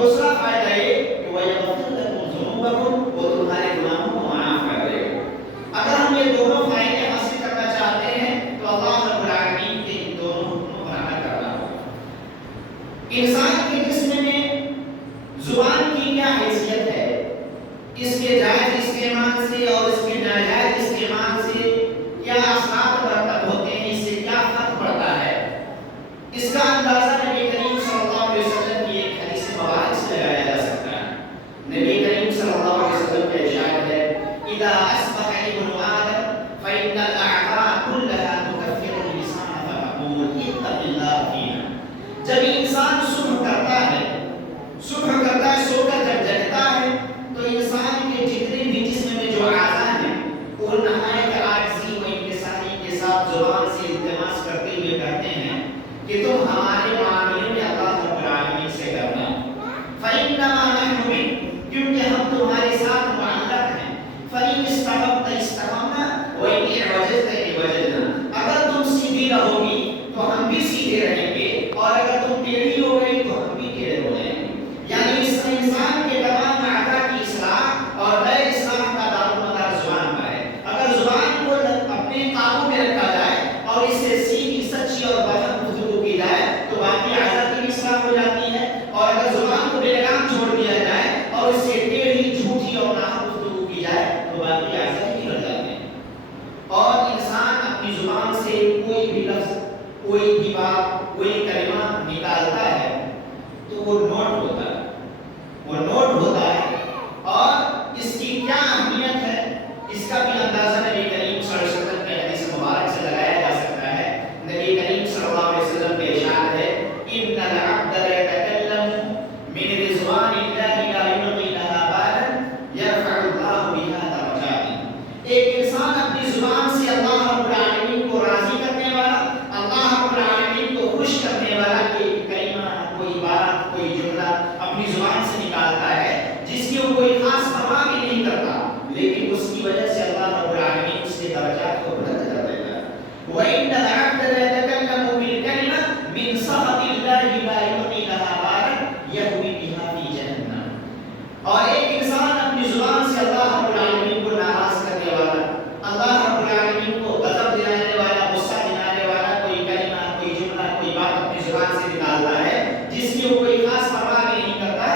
دوسرا فائدہ یہ کہ وہ یغفر لکم ذنوبکم، وہ تمہارے گناہوں اس کے جائز استعمال سے اور اس کے ناجائز استعمال سے کیا اثرات مرتب ہوتے ہیں، اس سے کیا فرق پڑتا ہے، اس کا اندازہ نبی کریم صلی اللہ علیہ وسلم کی ایک حدیث مبارک سے لگایا جا سکتا ہے۔ نبی کریم صلی اللہ علیہ وسلم کا ارشاد ہے اذا اصبح ابن آدم فإن الأعضاء كلها تكفر اللسان فتقول اتق الله فينا۔ جب انسان صبح کرتا ہے سو کر جب جگتا ہے تو انسان کے جتنے بھی جسم میں جو اعضاء ہیں وہ نہایت عاجزی و انکساری کے ساتھ زبان سے التماس کرتے ہوئے کہتے ہیں کہ تم ہمارے معاملے میں اللہ رب العالمین سے کرنا، فإنما نحن بك، کیونکہ ہم تمہارے ساتھ معلق ہیں، فإن استقمت استقمنا وإن اعوججت اعوججنا، اگر تم سیدھی رہو گی تو ہم بھی سیدھے رہیں گے اور اگر تم ٹیڑھی ہو گئی تو ہم بھی ٹیڑھے ہو جائیں گے۔ یعنی اس انسان کے تمام اعضاء کی اصلاح اور غیر اصلاح کا دارالمدار زبان پر ہے۔ اگر زبان کو اپنے قابو میں رکھا جائے اور اس سے سیدھی سچی اور برحق گفتگو کی جائے تو باقی اعضاء کی اصلاح ہو جاتی ہے، اور اگر زبان کو بے لگام چھوڑ دیا جائے اور اس سے ٹیڑھی جھوٹی اور ناحق گفتگو کی جائے تو باقی اعضاء بھی بگڑ جاتے ہیں۔ اور انسان اپنی زبان سے کوئی بھی لفظ، کوئی بھی بات، کوئی کلمہ نکالتا ہے تو وہ نوٹ ہوتا ہے اور اس کی کیا اہمیت ہے اس کا بھی اندازہ نبی کریم صلی اللہ علیہ وسلم کے حدیث مبارک سے لگایا جا سکتا ہے۔ نبی کریم صلی اللہ علیہ وسلم کے ارشاد ہے ان العبد يتكلم من رضوان الله لا يلقي لها بالا يرفع الله بها درجات۔ ایک انسان اپنی زبان سے اللہ رب العالمین کو راضی کرنے والا، اللہ رب العالمین کو خوش کرنے والا ایک کلمہ، کوئی بات، کوئی جملہ اپنی زبان سے نکالتا ہے جس کی وہ کوئی خاص پرواہ بھی نہیں کرتا، لیکن اس کی وجہ سے اللہ رب العالمین اس کے درجات کو بلند کر دیتا ہے۔ وَإِنَّ الْعَبْدَ لَيَتَكَلَّمُ بِالْكَلِمَةِ مِنْ سَخَطِ اللَّهِ لَا يُلْقِي لَهَا بَالًا يَهْوِي بِهَا فِي جَهَنَّمَ۔ اور ایک انسان اپنی زبان سے اللہ رب العالمین کو ناراض کرنے والا، اللہ رب العالمین کو غضب دلانے والا، غصہ دلانے والا کوئی کلمہ، کوئی جملہ، کوئی بات اپنی زبان سے نکالتا ہے جس کی وہ کوئی خاص پرواہ بھی نہیں کرتا،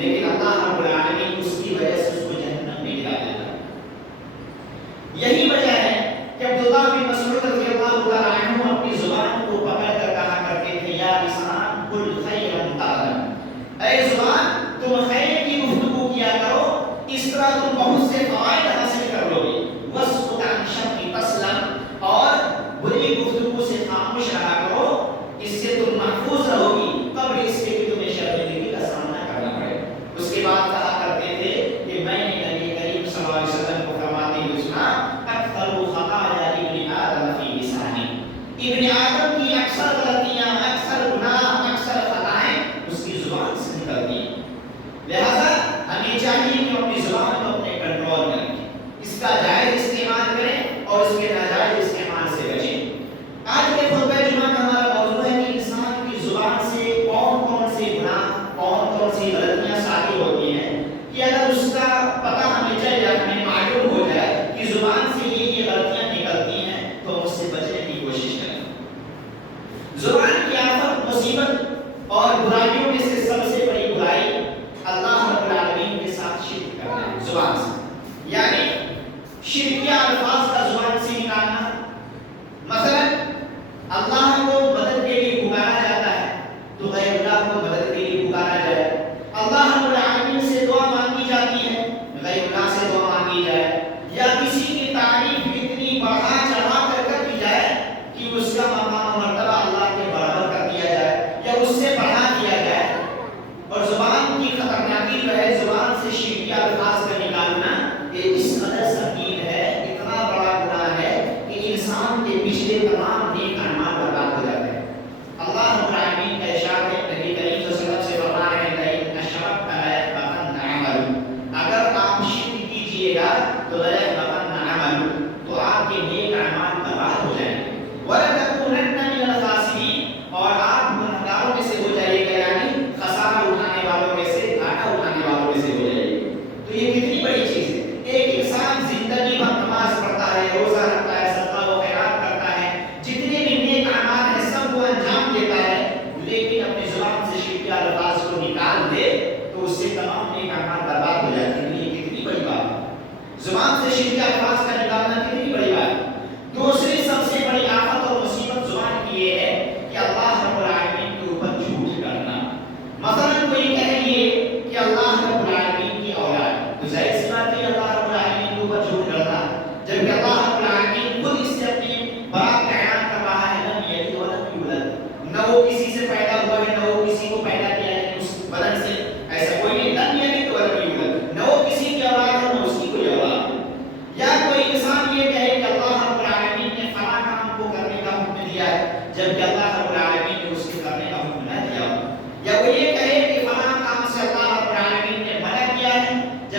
لیکن اللہ رب العالمین اس کی وجہ سے اس کو جہنم میں گرا دیتا ہے۔ یہی وجہ ہے کہ عبداللہ بن مسعود رضی اللہ تعالی عنہ اپنی زبان کو پکڑ کر کہا کرتے تھے یا لسان قل خیرا تعلم، اے زبان تم خیر کی گفتگو کیا کرو، اس طرح تم بہت سے فوائد حاصل کر لو گے، واسکت عن الشر تسلم، اور بری گفتگو سے خاموش رہا کرو، اس سے تم محفوظ رہو گی قبل اس کے کہ تمہیں شرمندگی کا سامنا کرنا پڑے۔ اس کے بعد کہا کرتے تھے کہ میں نے نبی کریم صلی اللہ علیہ وسلم کو فرماتے ہوئے سنا اکثر خطایا ابن آدم فی لسانہ، ابن آدم کی اکثر غلطیاں، اکثر گناہ، اکثر خطائیں اس کی زبان سے نکلتی ہیں، لہذا ہمیں چاہیے کہ اپنی زبان کو اپنے کنٹرول میں رکھیں۔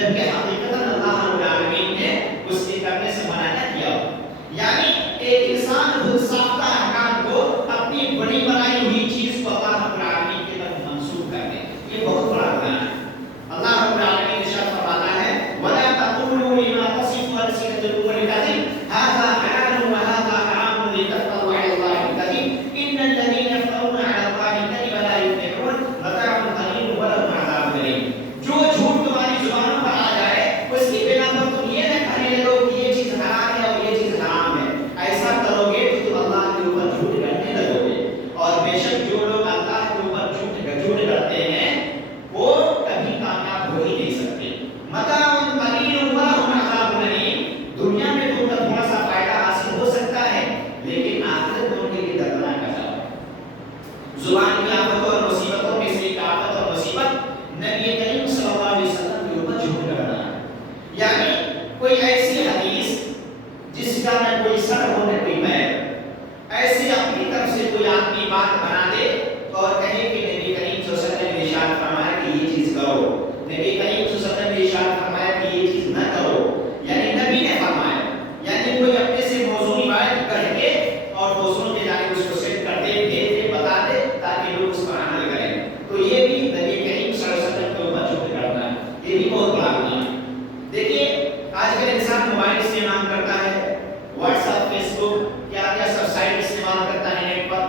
جبکہ حقیقتاً اللہ رب العالمین نے اس کے کرنے سے منع نہ کیا ہو۔ یعنی ایک انسان خود ساختہ احکام کو اپنی بڑی بنائی ہوئی چیز کو اللہ رب العالمین کی طرف منسوخ کر دے، یہ بہت بڑا گناہ ہے۔ اللہ رب العالمین ارشاد فرماتا ہے وَلَا تَقُولُوا لِمَا تَصِفُ أَلْسِنَتُكُمُ الْكَذِبَ هَذَا حَلَالٌ وَهَذَا حَرَامٌ لِتَفْتَرُوا عَلَى اللَّهِ الْكَذِبَ إِنَّ الَّذِينَ يَفْتَرُونَ عَلَى اللَّهِ الْكَذِبَ لَا يُفْلِحُونَ مَتَاعٌ قَلِيلٌ وَلَهُمْ عَذَابٌ أَلِيمٌ۔ جو جھوٹ تمہاری زبانوں پر آ جائے اس کی بنا پر تم یہ نہ کہنے لگو کہ یہ چیز حلال ہے اور یہ چیز حرام ہے، ایسا کرو گے تو تم اللہ کے اوپر جھوٹ گڑھنے لگو گے، اور بے شک جو لوگ اللہ کے اوپر جھوٹ گڑھتے ہیں وہ کبھی کامیاب ہو ہی نہیں سکتے۔ متاع قلیل ولہم عذاب الیم، دنیا میں تم کو تھوڑا سا فائدہ حاصل ہو سکتا ہے لیکن آخرت میں ان کے لیے دردناک عذاب ہے۔ زبان کی آفتوں اور مصیبتوں میں سے ایک آفت اور مصیبت نبی کریم صلی اللہ علیہ وسلم کے اوپر جھوٹ گڑھنا ہے، یعنی کوئی ایسی حدیث جس کا نہ کوئی سر ہو نہ کوئی پیر، ایسے اپنی طرف سے کوئی آدمی بات بنا دے اور کہے کہ نبی کریم صلی اللہ علیہ وسلم نے ارشاد فرمایا کہ یہ چیز کرو، نبی کریم صلی اللہ علیہ وسلم نے ارشاد فرمایا کہ یہ چیز نہ کرو، یعنی نبی نے فرمایا، یعنی کوئی اپنے سے موضوع روایت کر کے اور دوسروں کے جانب اس کو سیٹ کر دے، بھیج دے، بتا دے تاکہ لوگ اس پر عمل کریں، تو یہ بھی نبی کریم صلی اللہ علیہ وسلم کے اوپر جھوٹ گڑھنا ہے، یہ بھی بہت بڑا گناہ ہے۔ دیکھیے آج کل انسان موبائل استعمال کرتا ہے، واٹس ایپ، فیس بک، کیا کیا سب سائٹ استعمال کرتا ہے نیٹ پر،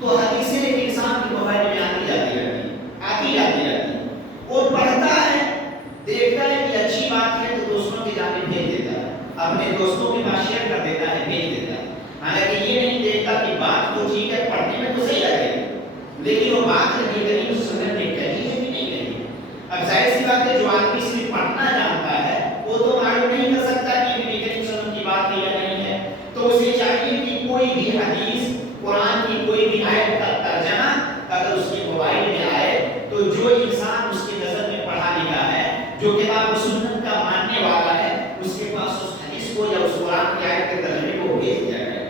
تو حدیثیں ایک انسان کی موبائل میں آتی جاتی رہتی ہے، وہ پڑھتا ہے، دیکھتا ہے کہ اچھی بات ہے تو دوسروں کی جانب بھیج دیتا ہے، اپنے دوستوں کے پاس شیئر کر دیتا ہے، بھیج دیتا ہے، حالانکہ یہ نہیں دیکھتا کہ بات تو ٹھیک ہے، پڑھنے میں تو صحیح لگے لیکن وہ بات نبی کریم صلی اللہ علیہ وسلم نے کہی ہے کہ نہیں کہی ہے۔ اب ظاہر سی بات ہے جو آدمی صرف پڑھنا جانتا ہے وہ تو معلوم نہیں کر سکتا کہ نبی کریم صلی اللہ علیہ وسلم کی بات ہے یا نہیں ہے، تو اسے چاہیے کہ کوئی بھی حدیث، قرآن کی کوئی بھی آیت کا ترجمہ اگر اس کے موبائل میں آئے تو جو انسان اس کی نظر میں پڑھا لکھا ہے، جو کتاب و سنت کا ماننے والا ہے، اس کے پاس اس حدیث کو یا اس قرآن کی آیت کے ترجمے کو بھیج دیا جائے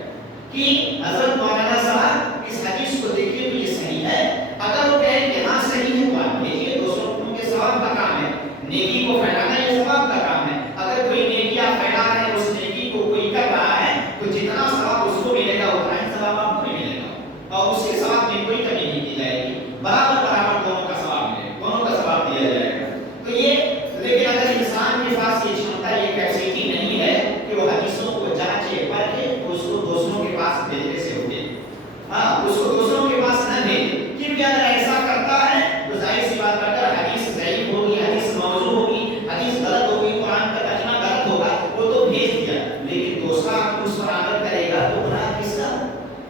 کہ حضرت مولانا صاحب اس حدیث کو دیکھیے تو یہ صحیح ہے، اگر وہ کہیں کہ ہاں صحیح ہے تو آپ بھیجیے، دوسروں کے ثواب کا کام ہے، نیکی کو پھیلانا یہ ثواب کا کام ہے، اگر کوئی نیکیاں پھیلا رہا ہے، اس نیکی کو کوئی کر رہا ہے تو جتنا ثواب اس کو ملے گا اتنا ہی ثواب آپ کو بھی ملے گا، اور اس کے ثواب میں کوئی کمی نہیں کی جائے گی، برابر برابر دونوں کا ثواب ملے گا، دونوں کا ثواب دیا جائے گا۔ تو یہ لیکن اگر انسان کے پاس یہ چھمتا، یہ کیپیسٹی نہیں ہے کہ وہ حدیثوں کو جانچے پرکھے تو اس کو دوسروں کے پاس بھیجنے سے ہوتے، اس کو دوسروں کے پاس نہ بھیجے، کیونکہ اگر ایسا کرتا ہے تو ظاہر سی بات اگر حدیث ضعیف ہوگی، حدیث موضوع ہوگی، حدیث غلط ہوگی، قرآن کا ترجمہ غلط ہوگا، وہ تو بھیج دیا، لیکن دوسرا اس پر عمل کرے گا تو گناہ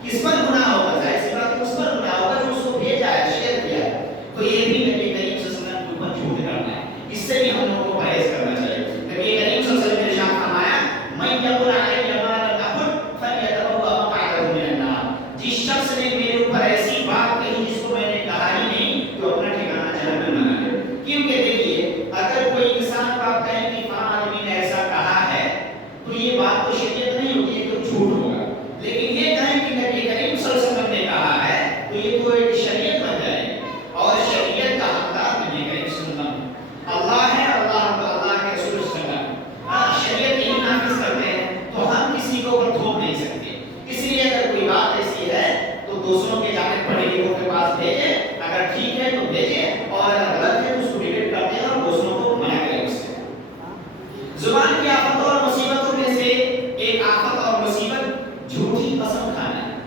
کس پر گناہ ہوگا؟ ظاہر سی بات اس پر گناہ ہوگا جو اس کو بھیجا ہے، شیئر کیا ہے، تو یہ بھی نبی کریم صلی اللہ علیہ وسلم کے اوپر جھوٹ کرنا ہے، اس سے بھی ہم لوگوں کو پرہیز کرنا چاہیے۔ نبی کریم صلی اللہ علیہ وسلم نے ارشاد فرمایا من یقل علی ما لم اقل فلیتبوأ مقعده من النار، جس شخص نے میرے اوپر ایسی بات کہی جس کو میں نے کہا ہی نہیں تو اپنا ٹھکانہ جہنم میں بنا لے، کیونکہ دیکھیے اگر کوئی انسان کو آپ کہیں کہ فلاں آدمی نے ایسا کہا ہے تو یہ بات تو شریعت نہیں ہوگی، یہ تو جھوٹ ہوگا، لیکن یہ کہیں کہ نبی کریم صلی اللہ علیہ وسلم نے کہا ہے تو یہ تو ایک شریعت بن جائے گی، اور شریعت کا حقدار نبی کریم صلی اللہ علیہ وسلم اللہ ہے، اللہ کے رسول صلی اللہ علیہ وسلم شریعت ہی نافذ کرتے ہیں، تو ہم کسی کو اوپر تھوپ نہیں سکتے، اس لیے اگر کوئی بات ایسی ہے تو دوسروں کے جانب پڑھے لکھوں کے پاس بھیجیں، اگر ٹھیک ہے تو بھیجیں اور اگر غلط ہے تو اس کو ڈیلیٹ کر دیں اور دوسروں کو منع کریں اس سے۔ زبان کی آفتوں اور مصیبتوں میں سے ایک آفت اور مصیبت جھوٹی قسم کھانا ہے۔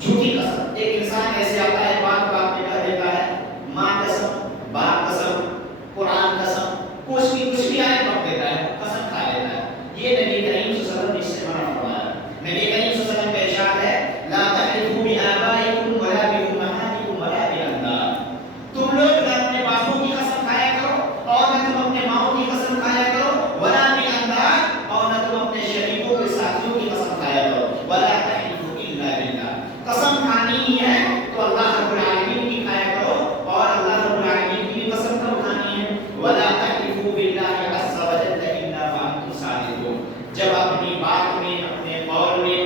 جھوٹی قسم، ایک انسان ایسے آتا ہے بات بات میں کہہ دیتا ہے ماں قسم، باپ قسم، قرآن قسم، کچھ بھی آئے پڑھ دیتا ہے، قسم کھا لیتا ہے، یہ نبی کریم صلی اللہ علیہ وسلم نے اس سے منع فرمایا۔ نبی کریم صلی اللہ علیہ وسلم کا ارشاد ہے لا تحلفوا بآبائکم ولا بأمہاتکم ولا بأنداد، تم لوگ نہ اپنے باپوں کی قسم کھایا کرو اور نہ تم اپنے ماؤں کی قسم کھایا کرو، ولا بأنداد، اور نہ تم اپنے شریکوں کے ساتھیوں کی قسم کھایا کرو، ولا تحلفوا الا باللہ، قسم کھانی ہی ہے تو اللہ رب العالمین کی کھایا کرو، اور اللہ رب العالمین کی قسم کب کھانی ہے؟ ولا تحلفوا باللہ عز وجل الا وانتم صادقون، جب اپنی بات میں، اپنے قول میں،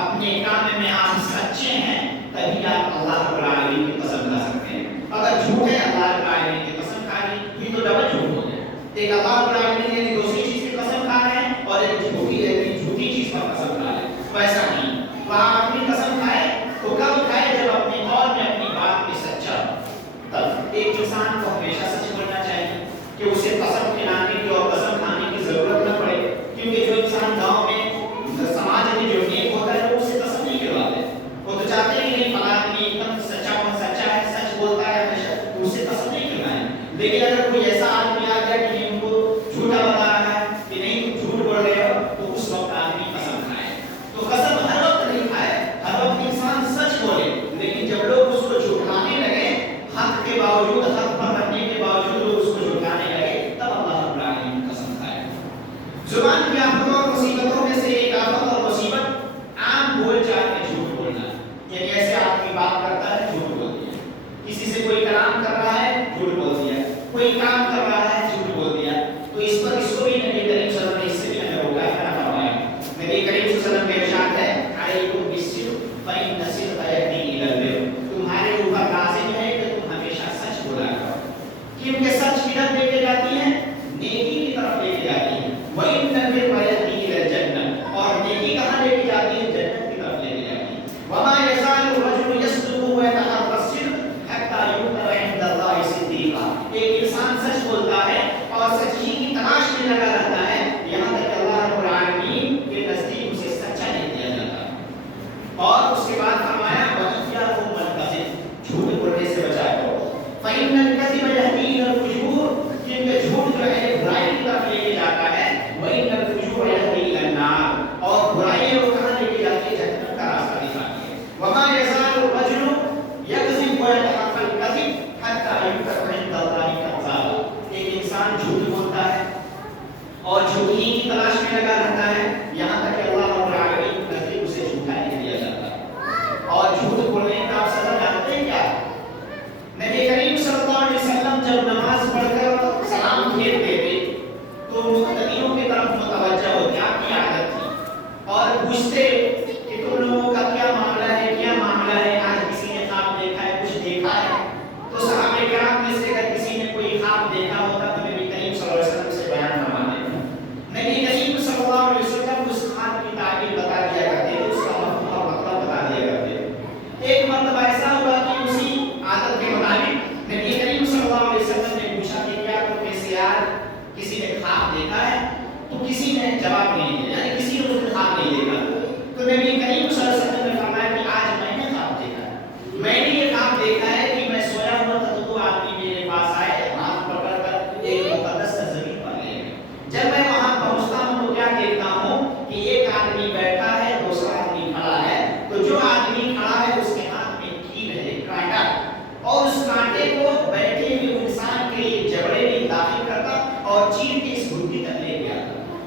اپنے کام میں آپ سچے ہیں تبھی آپ اللہ رب العالمین کی قسم کھا سکتے ہیں، اگر جھوٹ ہے اللہ رب العالمین کی قسم کھانی یہ تو ڈبل جھوٹ ہو گیا، ایک اللہ رب العالمین نے دوسری چیز کی قسم کھا ہے اور ایک جھوٹی چیز پر قسم کھا ہے، ویسا نہیں۔ وہاں اپنی قسم کھائے تو کب کھائے؟ جب اپنے قول میں اپنی بات میں سچا ہو۔ تب ایک انسان کو ہمیشہ سچ بولنا چاہیے کہ اسے قسم کھلانے کی اور قسم کھانے کی ضرورت نہ پڑے، کیونکہ جو انسان گاؤں میں سماج میں جو نیک ہوتا ہے وہ اسے قسم نہیں کھلواتے، وہ تو چاہتے ہی نہیں فلاں آدمی ایک دم سچا ہے، سچ بولتا ہے ہمیشہ، اسے قسم نہیں کھلائیں۔ لیکن اگر کوئی ایسا آدمی آ جائے کہ ان کو جھوٹا بتا رہا ہے کہ نہیں تم جھوٹ بول رہے ہو، تو اس وقت آدمی قسم کھائے۔ تو قسم ہر وقت نہیں کھائے، ہر وقت انسان سچ بولے، لیکن جب لوگ اس کو جھٹلانے لگے، حق کے باوجود، حق پر رہنے کے باوجود لوگ اس کو جھٹلانے لگے، تب اللہ رب العالمین قسم کھائے۔ زبان کی آفتوں اور مصیبتوں میں سے ایک آفت اور مصیبت عام بول چال میں جھوٹ بولنا، یعنی ایسے آدمی بات کرتا ہے جھوٹ بول دیا، کسی سے کوئی کلام کر رہا ہے جھوٹ بول دیا، کوئی کام کر رہا ہے جھوٹ بول دیا، تو اس پر اس کو بھی نبی کریم صلی اللہ علیہ وسلم نے اس سے بھی ہمیں روکا ہے، فرمایا۔ نبی کریم صلی اللہ علیہ وسلم کا ارشاد ہے علیکم بالصدق فإن الصدق یہدی إلی البر، تمہارے اوپر لازم ہے کہ تم ہمیشہ سچ بولا کرو، کیونکہ سچ کی طرف لے کے جاتی ہے، نیکی کی طرف لے کے جاتی ہے، وإن البر یہدی إلی الجنہ، اور نیکی کہاں لے کے جاتی ہے؟ جنت کی طرف لے کے جاتی ہے۔ وما يزال الرجل يصدق ويتحرى الصدق حتى يكتب عند الله صديقا، ایک انسان سچ بولتا ہے اور سچی کی تلاش میں لگا رہتا ہے یہاں تک کہ اللہ رب العالمین کے نزدیک اسے سچا نہیں دیا جاتا۔ اور اس کے بعد فرمایا وَإِيَّاكُمْ وَالْكَذِبَ، جھوٹ بولنے سے بچا کرو، فَإِنَّ الْكَذِبَ يَهْدِي إِلَى الْفُجُورِ، کیونکہ جھوٹ جو ہے برائی کی طرف لے کے جاتا ہے، وَإِنَّ الْفُجُورَ يَهْدِي إِلَى النَّارِ، اور برائی وہ کہاں لے کے جاتی ہے؟ جہنم کا راستہ دکھاتی ہے۔ وَمَا يَزَالُ الرَّجُلُ يَكْذِبُ وَيَتَحَرَّى الْكَذِبَ حَتَّى يُكْتَبَ عِندَ اللَّهِ كَذَّابًا، ایک انسان جھوٹ بولتا ہے اور جھوٹی کی تلاش میں لگا رہتا ہے یہاں تک کہ اللہ رب العالمین کے نزدیک اسے جھوٹا نہیں دیا جاتا۔ اور جھوٹ بولنے کا آپ سزا جانتے ہیں کیا؟ نبی کریم صلی اللہ علیہ وسلم جب نماز پڑھ کر سلام پھیرتے تھے تو مقتدیوں کی طرف متوجہ ہوتے، آپ کی عادت تھی، اور پوچھتے کہ تم لوگوں کا کیا معاملہ ہے، کیا معاملہ ہے، آج کسی نے خواب دیکھا ہے، کچھ دیکھا ہے؟ تو صحابہ کرام میں سے اگر کسی نے کوئی خواب دیکھا ہوتا تو نبی کریم صلی اللہ علیہ وسلم سے بیان فرما دیتے۔ نبی کریم صلی اللہ علیہ وسلم اس خواب کی تعبیر بتا دیا کرتے تھے، اس کا مفہوم اور مطلب بتا دیا کرتے تھے۔ ایک مرتبہ ایسا ہوا کہ اسی عادت کے مطابق نبی کریم صلی اللہ علیہ وسلم نے پوچھا کہ کیا تم میں سے آج کسی نے خواب دیکھا ہے؟ تو کسی نے جواب نہیں دیا، یعنی کسی نے اس خواب نہیں دیکھا۔ تو نبی کریم صلی اللہ علیہ وسلم نے فرمایا کہ آج میں نے خواب دیکھا ہے، میں نے یہ خواب دیکھا ہے کہ میں سویا ہوا تھا تو دو آدمی میرے پاس آئے، ہاتھ پکڑ کر ایک مقدس زمین پر لے گئے۔ جب میں وہاں پہنچتا ہوں تو کیا دیکھتا ہوں کہ ایک آدمی بیٹھا ہے، دوسرا آدمی کھڑا ہے، تو جو آدمی کھڑا ہے اس کے ہاتھ میں کیل ہے، کانٹا، اور اس کانٹے کو بیٹھے ہوئے انسان کے لیے جبڑے میں داخل کرتا اور چیر کے اس گھٹی تک لے گیا،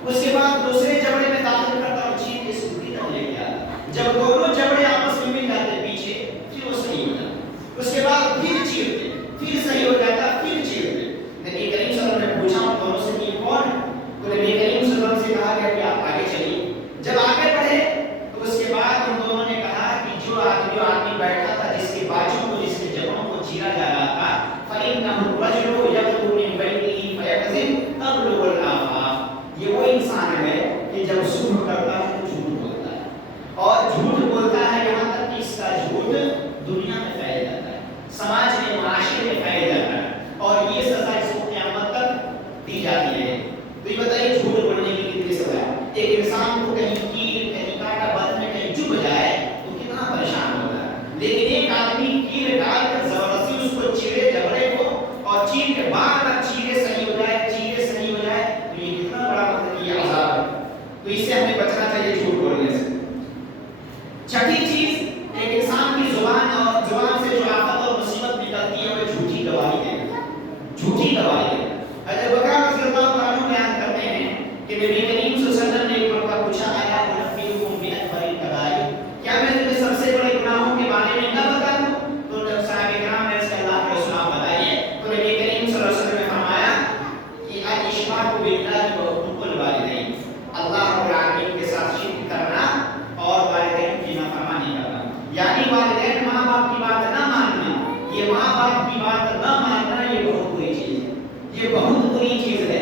اس کے بعد دوسرے جبڑے میں داخل کرتا اور چیر کے اس گھٹی تک لے گیا۔ جب دونوں جبڑے آپس میں مل جاتے پیچھے، پھر وہ صحیح ہو جاتا، اس کے بعد پھر چیرتے، پھر صحیح ہو جاتا، پھر چیرتے۔ نبی کریم صلی اللہ علیہ وسلم نے پوچھا ان دونوں سے یہ کون ہے؟ تو نبی کریم صلی اللہ علیہ وسلم سے کہا گیا کہ آپ آگے چلیے۔ جب آگے بڑھے تو اس کے بعد ان دونوں نے کہا کہ جو آدمی بیٹھا تھا، جس کے باجوں کو، جس کے جبڑوں کو چیرا جا رہا تھا، فَإِنَّهُ الرَّجُلُ يَخْرُجُ مِنْ بَيْتِهِ فَيَكْذِبُ تَبْلُغُ الْآفَاقَ، یہ وہ انسان ہے کہ جب صبح کرتا ہے تو جھوٹ بولتا ہے، اور جھوٹ بولتا ہے یہاں تک کہ اس کا جھوٹ دنیا میں پھیل جاتا ہے، سماج میں، معاشرے میں پھیل جاتا ہے، اور یہ سزا اس کو قیامت تک دی جاتی ہے۔ تو یہ بتائیے جھوٹ بولنے کی کتنی سزا ہے؟ ایک انسان کو کہیں کیل، کہیں کانٹا بدن میں کہیں چبھ جائے تو کتنا پریشان ہوتا ہے، لیکن ایک آدمی کیل ڈال کر زبردستی اس کو چیرے جبڑے کو، اور چیر کے بعد چیرے صحیح ہو جائے، چیرے صحیح ہو جائے، تو یہ کتنا بڑا مطلب یہ عذاب ہے۔ تو اس سے ہمیں بچنا چاہیے جھوٹ بولنے سے۔ چھٹی چیز، ایک انسان کی زبان اور زبان سے جو آفت اور مصیبت نکلتی ہے وہ جھوٹی گواہی دینا، جھوٹی گواہی دینا۔ حضرت بکر رضی اللہ عنہ بیان کرتے ہیں کہ نبی کریم صلی اللہ علیہ وسلم نے ایک مرتبہ پوچھا آیا انبئکم بأکبر الکبائر، کیا میں تمہیں سب سے بڑے گناہوں کے بارے میں نہ بتا دوں؟ تو جب صحابہ کرام نے اس کا اللہ کے رسول بتائیے تو نبی کریم صلی اللہ علیہ وسلم نے فرمایا کہ الاشراک باللہ وحقوق الوالدین، اللہ رب العالمین کے ساتھ شرک کرنا اور والدین کی نافرمانی کرنا، یعنی والدین ماں باپ کی بات نہ ماننا، یہ ماں باپ کی بات نہ ماننا یہ بہت بری چیز ہے، یہ بہت بری چیز ہے۔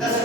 10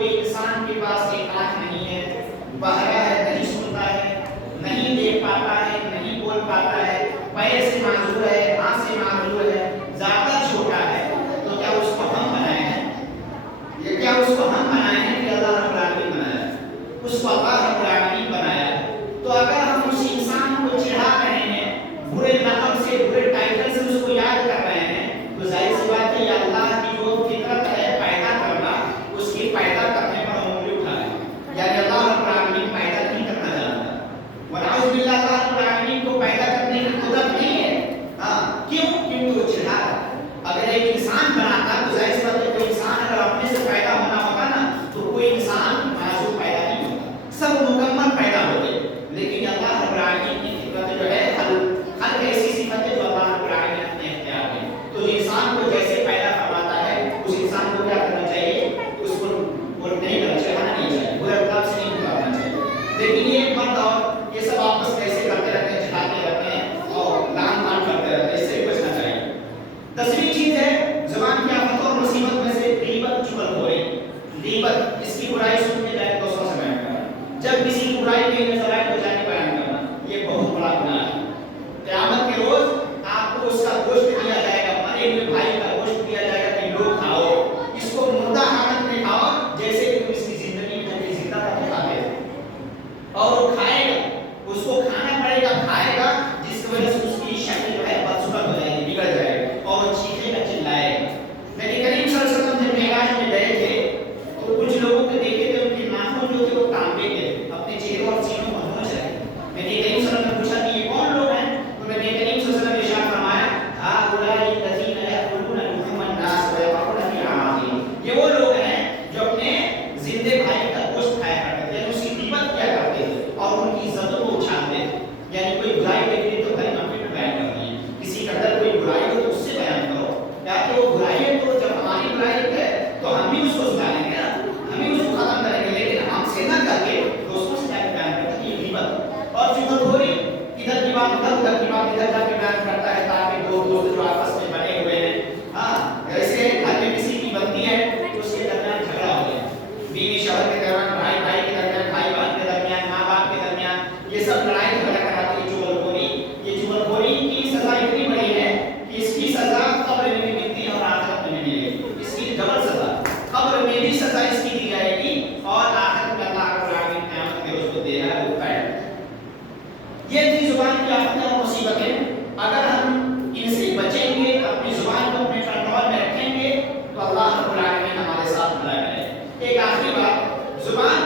کوئی انسان کے پاس ایک آنکھ نہیں ہے، بہرا ہے، نہیں سنتا ہے، نہیں دیکھ پاتا ہے، نہیں بول پاتا ہے، پیر سے معذور ہے، ہاتھ سے معذور ہے، زیادہ چھوٹا ہے، تو کیا اس کو ہم بنائے ہیں؟ یہ کیا اس کو ہم بنائے ہیں کہ اللہ رب العالمین بنایا ہے؟ اس کو اللہ رب العالمین بنایا ہے۔ تو اگر ہم اس انسان کو چڑھا رہے ہیں، برے لقب سے، برے ٹائٹل سے اس کو یاد کر رہے ہیں، تو ظاہر سی بات ہے یہ اللہ کی جو فطرت ہے پیدا کرنا، اس کی پیدا کرنے پر انگلی اٹھائے، یعنی اللہ رب العالمین پیدا نہیں کرنا جانتا، ونعوذ باللہ اللہ رب العالمین کو پیدا کرنے کی قدرت نہیں ہے۔ ہاں کیوں؟ کیونکہ وہ چڑھا رہا ہے۔ اگر ایک انسان بناتا تو ظاہر سی بات ہے کوئی انسان اگر اپنے سے پیدا ہونا ہوتا نا تو کوئی انسان معصوم پیدا نہیں ہوتا، سب مکمل پیدا ہوتے، لیکن اللہ رب العالمین کی فطرت جو ہے ہر ایسی صفت ہے جو اللہ رب العالمین اپنے اختیار میں، تو انسان کو جیسے پیدا فرماتا ہے اس انسان کو کیا کرنا چاہیے؟ اس کو نہیں کرنا چاہیے، چڑھانا نہیں چاہیے، برے اخلاق سے نہیں گزارنا چاہیے۔ لیکن یہ مرد اور یہ سب آپس کیسے کرتے رہتے ہیں، چڑھاتے رہتے ہیں اور لان تان کرتے رہتے ہیں، اس سے بچنا چاہیے۔ 10ویں چیز ہے زبان کی آفت اور مصیبت میں سے غیبت، چغلخوری۔ غیبت، اس کی برائی سننے جائے دوستوں سے بیان کرنا، جب کسی کی برائی کہیں نظر آئے تو جا کے بیان کرنا، یہ بہت بڑا گناہ ہے۔ قیامت کے روز آپ کو اس کا گوشت دیا جائے گا، مرے ہوئے بھائی کا گوشت دیا جائے گا کہ لو کھاؤ، اس کو مردہ حالت میں کھاؤ جیسے کہ تم اس کی زندگی میں جب زندہ تھا تو کھاتے تھے، اور وہ کھائے گا، اس کو کھانا پڑے گا، کھائے گا، جس کی وجہ سے اس کی شکل جو ہے بدصورت ہو جائے گی، بگڑ جائے گی اور وہ چیخے گا، چلائے گا۔ نبی کریم صلی اللہ علیہ وسلم جب معراج میں گئے تھے تو کچھ لوگوں کو دیکھے تھے ان کے ناخن جو تھے وہ تانبے کے تھے، اپنے چہروں اور سینوں پر نوچ رہے۔ نبی کریم صلی اللہ علیہ وسلم نے پوچھا کہ یہ کون لوگ ہیں؟ تو نبی کریم صلی اللہ علیہ وسلم نے ارشاد فرمایا ہؤلاء الذین یأکلون لحوم الناس ویقعون فی اعراضهم، یہ وہ لوگ ہیں جو اپنے زندے بھائی کا گوشت کھایا کرتے تھے، اس کی غیبت کیا کرتے تھے اور ان کی عزتوں کو اچھالتے تھے۔ یعنی کوئی برائی دیکھ لی تو کلمہ پہ بیان کرنی ہے، کسی کے اندر کوئی برائی ہو تو اس سے بیان کرو، یا کہ وہ برائی ہے تو جب ہماری برائی ہے تو ہم بھی اس کو سدھاریں گے نا، ہم بھی اس کو ختم کریں گے، لیکن ہم سے نہ کر کے دوستوں سے جا کے بیان کرتے ہیں، یہ غیبت۔ اور چغلخوری، ادھر کی بات ادھر کی بات ادھر جا کے بیان کرتا ہے تاکہ دو دوست جو آپس میں بنے ہوئے ہیں، ہاں جیسے گھر میں کسی کی بنتی ہے تو اس کے درمیان جھگڑا ہو گیا، بیوی شوہر کے درمیان، بھائی بھائی کے درمیان، بھائی بہن کے درمیان، ماں باپ کے درمیان، یہ سب لڑائی جھگڑا کراتی ہے چغلخوری۔ یہ چغلخوری کی سزا اتنی بڑی ہے کہ اس کی سزا قبر میں بھی ملتی ہے اور آخرت میں بھی ملے گی، اس کی ڈبل سزا، قبر میں بھی سزا اس کی دی جائے گی اور آخرت میں اللہ رب العالمین قیامت کے روز کو دے رہا ہے وہ قید۔ یہ تھی زبان کی آفتیں اور مصیبتیں، اگر ہم ان سے بچیں گے، اپنی زبان کو اپنے کنٹرول میں رکھیں گے تو اللہ رب العالمین ہمارے ساتھ بھلا کرے۔ ایک آخری بات، زبان